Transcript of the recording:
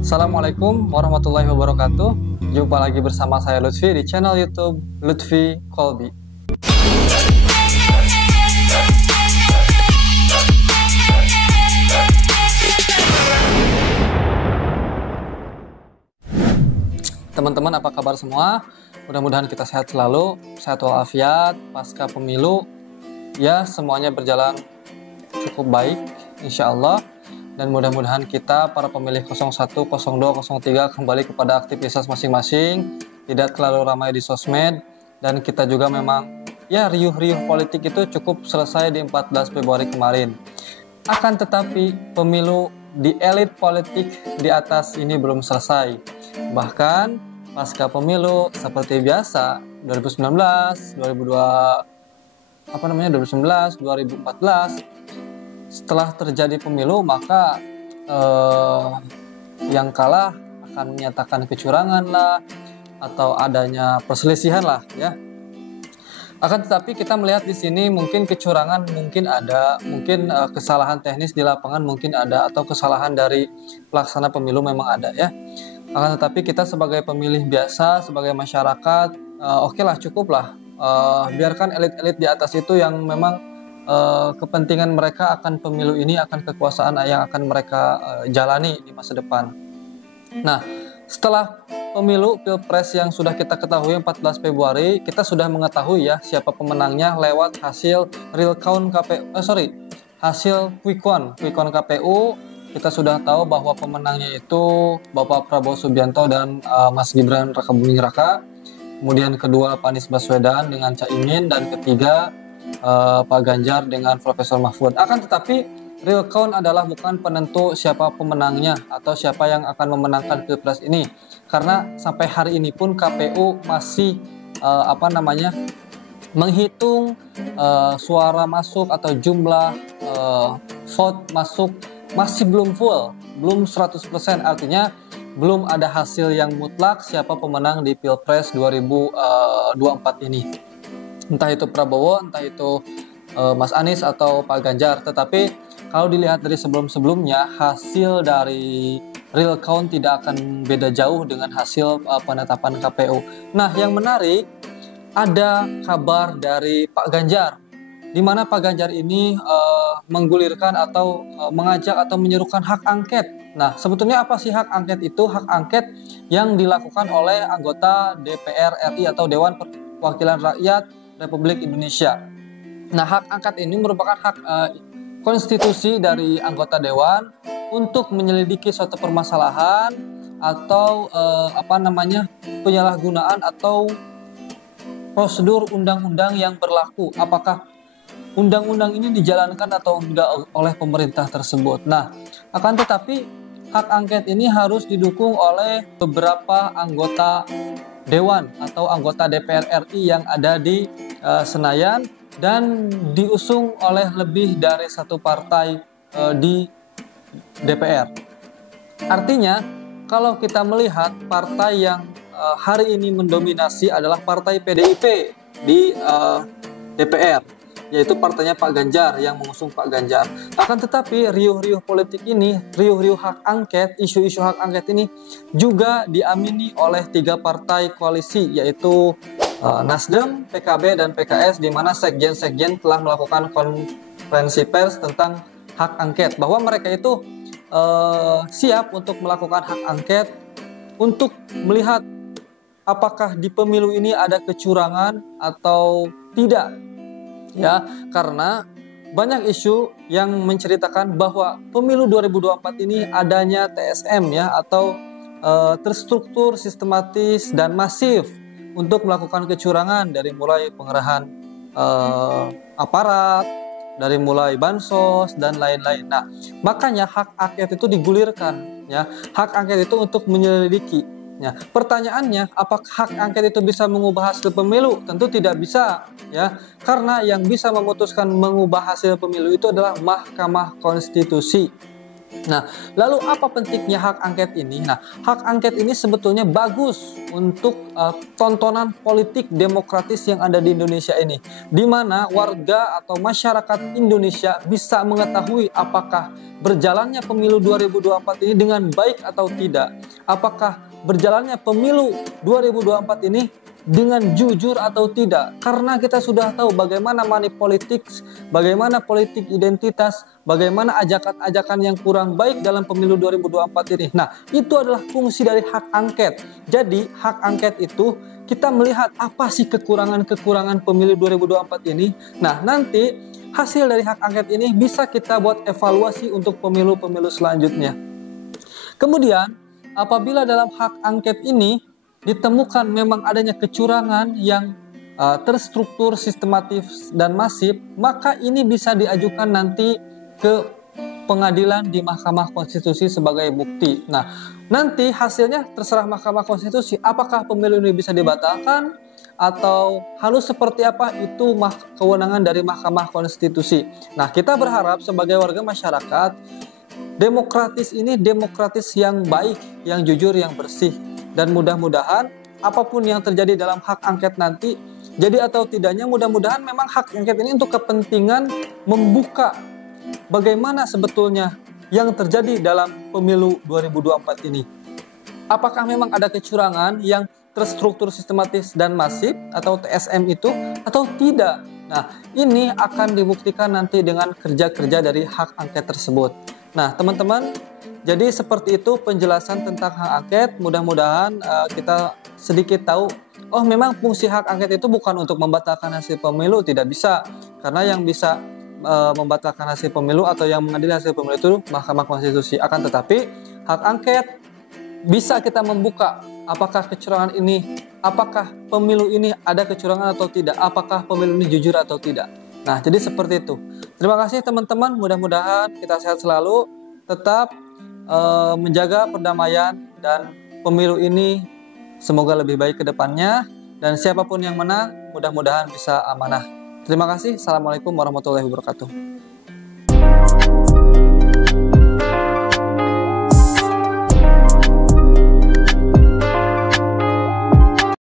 Assalamualaikum warahmatullahi wabarakatuh. Jumpa lagi bersama saya Lutfi di channel YouTube Lutfi Kolbi. Teman-teman, apa kabar semua? Mudah-mudahan kita sehat selalu, sehat walafiat, pasca pemilu. Ya, semuanya berjalan cukup baik, insya Allah. Dan mudah-mudahan kita, para pemilih 01, 02, 03 kembali kepada aktivitas masing-masing, tidak terlalu ramai di sosmed, dan kita juga memang, ya, riuh-riuh politik itu cukup selesai di 14 Februari kemarin. Akan tetapi, pemilu di elit politik di atas ini belum selesai. Bahkan pasca pemilu seperti biasa 2019, 2014, setelah terjadi pemilu maka yang kalah akan menyatakan kecurangan lah atau adanya perselisihan lah, ya. Akan tetapi kita melihat di sini mungkin kecurangan mungkin ada, mungkin kesalahan teknis di lapangan mungkin ada, atau kesalahan dari pelaksana pemilu memang ada, ya. Akan tetapi kita sebagai pemilih biasa, sebagai masyarakat, oke lah, cukup lah. Biarkan elit-elit di atas itu yang memang kepentingan mereka akan pemilu ini, akan kekuasaan yang akan mereka jalani di masa depan. Nah, setelah pemilu Pilpres yang sudah kita ketahui 14 Februari, kita sudah mengetahui ya siapa pemenangnya lewat hasil real count hasil quick count KPU. Kita sudah tahu bahwa pemenangnya itu Bapak Prabowo Subianto dan Mas Gibran Rakabuming Raka. Kemudian kedua Pak Anies Baswedan dengan Caimin, dan ketiga Pak Ganjar dengan Profesor Mahfud. Akan tetapi real count adalah bukan penentu siapa pemenangnya atau siapa yang akan memenangkan Pilpres ini. Karena sampai hari ini pun KPU masih menghitung suara masuk atau jumlah vote masuk masih belum full, belum 100%, artinya belum ada hasil yang mutlak siapa pemenang di Pilpres 2024 ini. Entah itu Prabowo, entah itu Mas Anies atau Pak Ganjar. Tetapi kalau dilihat dari sebelum-sebelumnya, hasil dari real count tidak akan beda jauh dengan hasil penetapan KPU. Nah, yang menarik, ada kabar dari Pak Ganjar, di mana Pak Ganjar ini menggulirkan atau mengajak atau menyerukan hak angket. Nah, sebetulnya apa sih hak angket itu? Hak angket yang dilakukan oleh anggota DPR RI atau Dewan Perwakilan Rakyat Republik Indonesia. Nah, hak angket ini merupakan hak konstitusi dari anggota Dewan untuk menyelidiki suatu permasalahan atau penyalahgunaan atau prosedur undang-undang yang berlaku. Apakah undang-undang ini dijalankan atau tidak oleh pemerintah tersebut. Nah, akan tetapi hak angket ini harus didukung oleh beberapa anggota Dewan atau anggota DPR RI yang ada di Senayan dan diusung oleh lebih dari satu partai di DPR. Artinya, kalau kita melihat partai yang hari ini mendominasi adalah partai PDIP di DPR, yaitu partainya Pak Ganjar yang mengusung Pak Ganjar. Akan tetapi riuh-riuh politik ini, riuh-riuh hak angket, isu-isu hak angket ini juga diamini oleh tiga partai koalisi, yaitu Nasdem, PKB, dan PKS, di mana sekjen-sekjen telah melakukan konferensi pers tentang hak angket, bahwa mereka itu siap untuk melakukan hak angket untuk melihat apakah di pemilu ini ada kecurangan atau tidak. Ya, karena banyak isu yang menceritakan bahwa pemilu 2024 ini adanya TSM, ya, atau terstruktur, sistematis, dan masif untuk melakukan kecurangan, dari mulai pengerahan aparat, dari mulai bansos dan lain-lain. Nah, makanya hak angket itu digulirkan, ya. Hak angket itu untuk menyelidiki. Ya, pertanyaannya, apakah hak angket itu bisa mengubah hasil pemilu? Tentu tidak bisa, ya, karena yang bisa memutuskan mengubah hasil pemilu itu adalah Mahkamah Konstitusi. Nah, lalu apa pentingnya hak angket ini? Nah, hak angket ini sebetulnya bagus untuk tontonan politik demokratis yang ada di Indonesia ini, di mana warga atau masyarakat Indonesia bisa mengetahui apakah berjalannya pemilu 2024 ini dengan baik atau tidak. Apakah berjalannya pemilu 2024 ini dengan jujur atau tidak, karena kita sudah tahu bagaimana money politics, bagaimana politik identitas, bagaimana ajakan-ajakan yang kurang baik dalam pemilu 2024 ini. Nah, itu adalah fungsi dari hak angket. Jadi, hak angket itu kita melihat apa sih kekurangan-kekurangan pemilu 2024 ini. Nah, nanti hasil dari hak angket ini bisa kita buat evaluasi untuk pemilu-pemilu selanjutnya. Kemudian, apabila dalam hak angket ini ditemukan memang adanya kecurangan yang terstruktur, sistematis, dan masif, maka ini bisa diajukan nanti ke pengadilan di Mahkamah Konstitusi sebagai bukti. Nah, nanti hasilnya terserah Mahkamah Konstitusi apakah pemilu ini bisa dibatalkan atau harus seperti apa, itu kewenangan dari Mahkamah Konstitusi. Nah, kita berharap sebagai warga masyarakat, demokratis ini demokratis yang baik, yang jujur, yang bersih. Dan mudah-mudahan apapun yang terjadi dalam hak angket nanti, jadi atau tidaknya, mudah-mudahan memang hak angket ini untuk kepentingan membuka bagaimana sebetulnya yang terjadi dalam pemilu 2024 ini. Apakah memang ada kecurangan yang terstruktur, sistematis, dan masif atau TSM itu atau tidak? Nah, ini akan dibuktikan nanti dengan kerja-kerja dari hak angket tersebut. Nah, teman-teman, jadi seperti itu penjelasan tentang hak angket. Mudah-mudahan kita sedikit tahu, oh memang fungsi hak angket itu bukan untuk membatalkan hasil pemilu, tidak bisa. Karena yang bisa membatalkan hasil pemilu atau yang mengadili hasil pemilu itu Mahkamah Konstitusi. Akan tetapi hak angket bisa kita membuka apakah kecurangan ini, apakah pemilu ini ada kecurangan atau tidak, apakah pemilu ini jujur atau tidak. Nah, jadi seperti itu. Terima kasih teman-teman, mudah-mudahan kita sehat selalu, tetap menjaga perdamaian, dan pemilu ini semoga lebih baik ke depannya, dan siapapun yang menang mudah-mudahan bisa amanah. Terima kasih. Assalamualaikum warahmatullahi wabarakatuh.